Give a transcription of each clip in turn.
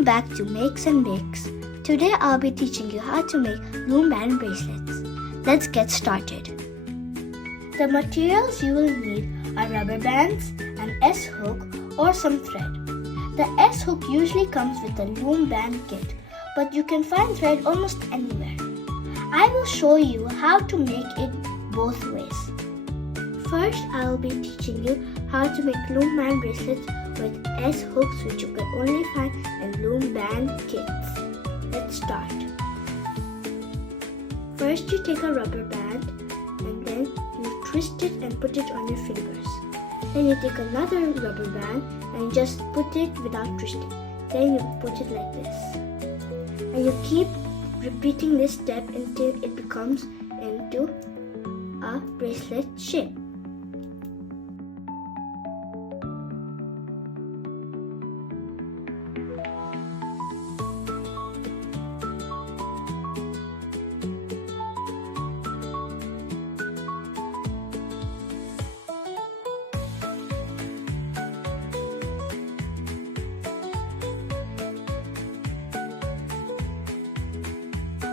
Welcome back to Makes and Bakes. Today I'll be teaching you how to make loom band bracelets. Let's get started. The materials you will need are rubber bands, an S-hook or some thread. The S-hook usually comes with a loom band kit, but you can find thread almost anywhere. I will show you how to make it both ways. First, I will be teaching you how to make loom band bracelets with S-hooks, which you can only find in loom band kits. Let's start. First, you take a rubber band and then you twist it and put it on your fingers. Then you take another rubber band and just put it without twisting. Then you put it like this. And you keep repeating this step until it becomes into a bracelet shape.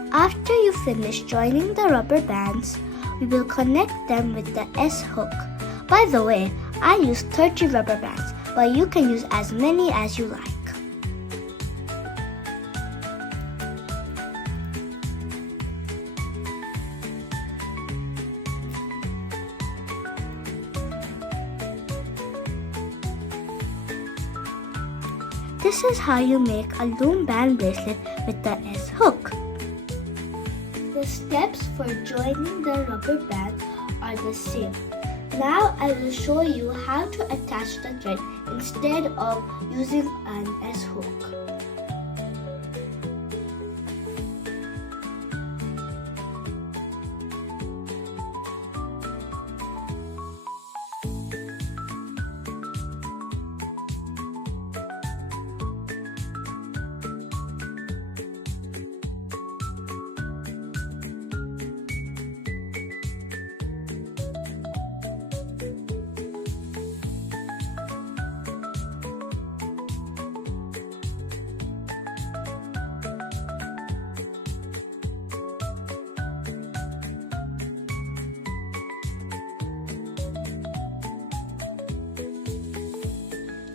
After you finish joining the rubber bands, we will connect them with the S-hook. By the way, I use 30 rubber bands, but you can use as many as you like. This is how you make a loom band bracelet with the S-hook. The steps for joining the rubber band are the same. Now I will show you how to attach the thread instead of using an S-hook.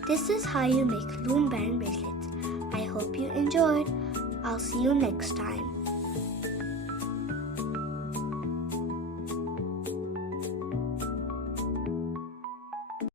This is how you make loom band bracelets. I hope you enjoyed. I'll see you next time.